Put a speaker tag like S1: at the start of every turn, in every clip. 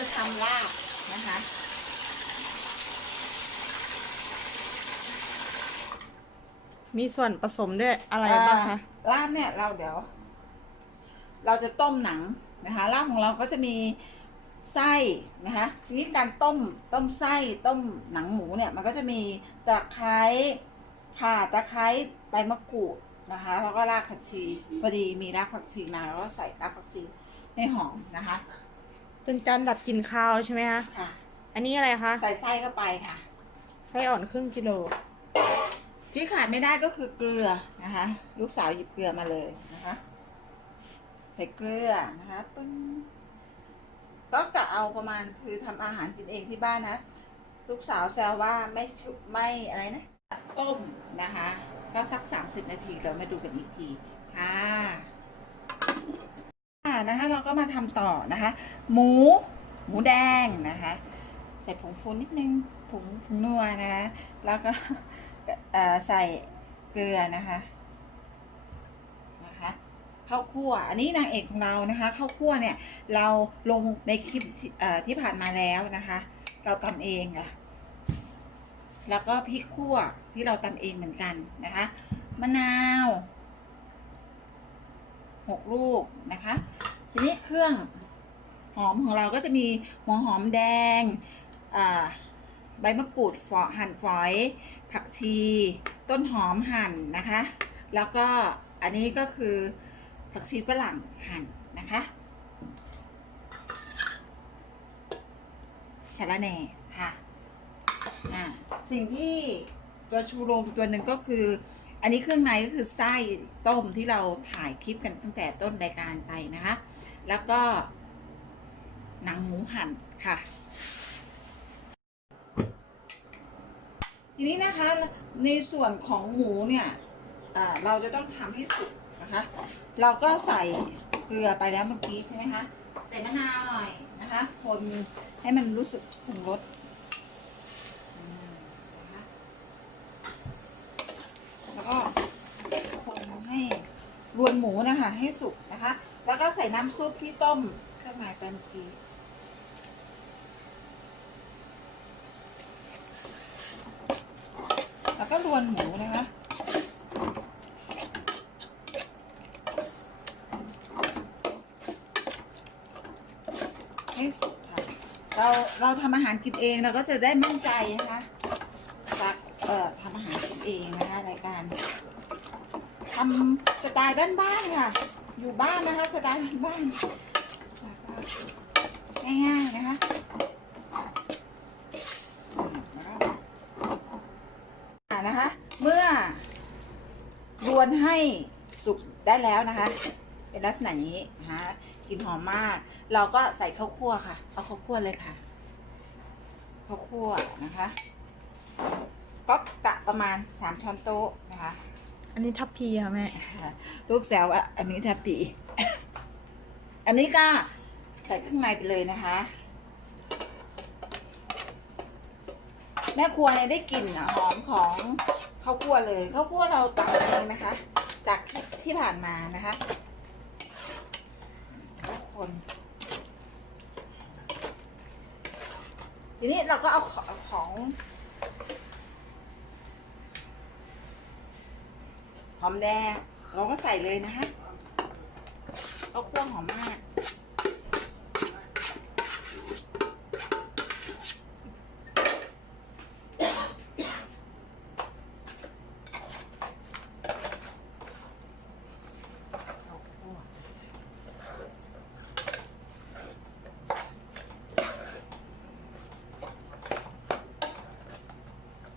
S1: จะทำลาบนะคะ
S2: มีส่วนผสมด้วยอะไรบ้างคะ
S1: ลาบเนี่ยเราเดี๋ยว เราจะต้มหนังนะคะลาบของเราก็จะมีไส้นะคะทีนี้การต้มต้มไส้ต้มหนังหมูเนี่ย มันก็จะมีตะไคร้ข่าตะไคร้ใบมะกรูดนะคะ แล้วก็รากผักชีพอดีมีรากผักชีมาแล้วก็ใส่รากผักชีให้หอมนะคะ
S2: เป็นการดับกลิ่นคาวใช่ไหมคะ
S1: ค่ะ
S2: อันนี้อะไรคะ
S1: ใส่ไส้เข้าไปค่ะ
S2: ไส้อ่อนครึ่งกิโล
S1: ที่ขาดไม่ได้ก็คือเกลือนะคะ ลูกสาวหยิบเกลือมาเลยนะคะ ใส่เกลือนะคะปึ้งก็กะเอาประมาณคือทำอาหารกินเองที่บ้านนะ ลูกสาวแซวว่าไม่ชุไม่อะไรนะ ต้มนะคะ ก็สักสามสิบนาทีเรามาดูกันอีกที ค่ะค่ะ นะคะ เราก็มาทำต่อนะคะ หมู หมูแดงนะคะ ใส่ผงฟูนิดนึงผงผงนัวนะคะ แล้วก็ใส่เกลือนะคะนะคะข้าวคั่ว อันนี้นางเอกของเรานะคะข้าวคั่วเนี่ย เราลงในคลิปที่ผ่านมาแล้วนะคะ เราตำเองอะแล้วก็พริกคั่วที่เราตำเองเหมือนกันนะคะ มะนาวหกลูกนะคะ ทีนี้เครื่องหอมของเราก็จะมีหัวหอมแดงใบมะกรูดฝอหั่นฝอย ผักชี ต้นหอมหั่นนะคะ แล้วก็อันนี้ก็คือผักชีฝรั่งหั่นนะคะสาระแหน่ค่ะอ่าสิ่งที่ตัวชูโรงตัวหนึ่งก็คือ อันนี้เครื่องในก็คือไส้ต้มที่เราถ่ายคลิปกันตั้งแต่ต้นรายการไปนะคะ แล้วก็หนังหมูหั่นค่ะ ทีนี้นะคะในส่วนของหมูเนี่ยเราจะต้องทำให้สุกนะคะ เราก็ใส่เกลือไปแล้วเมื่อกี้ใช่ไหมคะ ใส่มะนาวหน่อยนะคะ คนให้มันรู้สึกถึงรสอืมนะคะแล้วก็คนให้ รวนหมูนะคะ ให้สุกนะคะ แล้วก็ใส่น้ำซุปที่ต้มเครื่องในไปเมื่อกี้แล้วก็รวนหมูนะคะให้สุกค่ะเราเราทำอาหารกินเองเราก็จะได้มั่นใจนะคะจากเอ่อทำอาหารกินเองนะคะ ทำสไตล์บ้านๆค่ะ อยู่บ้านนะคะ สไตล์บ้านๆง่ายๆนะคะนะคะ เมื่อรวนให้สุกได้แล้วนะคะ เป็นลักษณะนี้นะคะกลิ่นหอมมาก เราก็ใส่ข้าวคั่วค่ะ เอาข้าวคั่วเลยค่ะข้าวคั่วนะคะก็กะประมาณสามช้อนโต๊ะนะคะ
S2: อันนี้ทับพีค่ะแม่
S1: ลูกแซวว่าอันนี้แทบปีอันนี้ก็ใส่เครื่องในไปเลยนะคะ แม่ครัวเนี่ยได้กลิ่นหอมของข้าวคั่วเลยข้าวคั่วเราตำเองนะคะ จากที่ที่ผ่านมานะคะทุกคนทีนี้เราก็เอาของของ หอมแดงเราก็ใส่เลยนะคะข้าวคั่วหอมมาก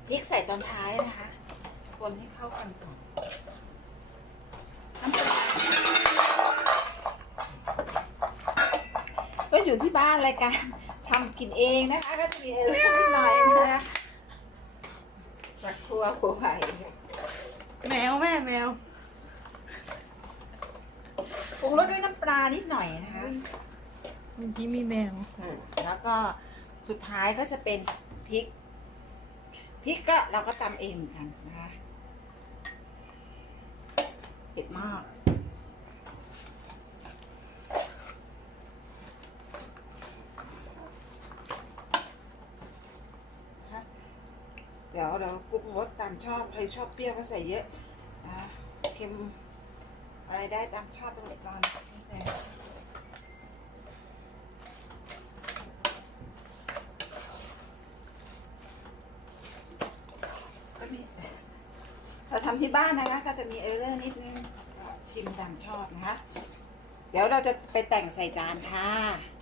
S1: พริกใส่ตอนท้ายนะคะ คนให้เข้ากันก่อนำปลาก็ อยู่ที่บ้านรายการทำกินเองนะคะ ก็จะมีอะไรนิดหน่อยนะคะรักครัวครัวไผ่
S2: แมวแม่แมว
S1: ปรุงรสด้วยน้ำปลานิดหน่อยนะคะ
S2: เมื่อกี้มีแมว
S1: อืมแล้วก็สุดท้ายก็จะเป็นพริกพริกก็เราก็ตำเองเหมือนกันนะคะเผ็ดมาก ดี๋ยวเราปรุงรสตามชอบใครชอบเปรี้ยวก็ใส่เยอะนะเค็มอะไรได้ตามชอบเป็นเล็กน้อยนิดนึงก็มีเราทำที่บ้านนะคะ ก็จะมีเออร์เลอร์นิดนึงชิมตามชอบนะคะ เดี๋ยวเราจะไปแต่งใส่จานค่ะ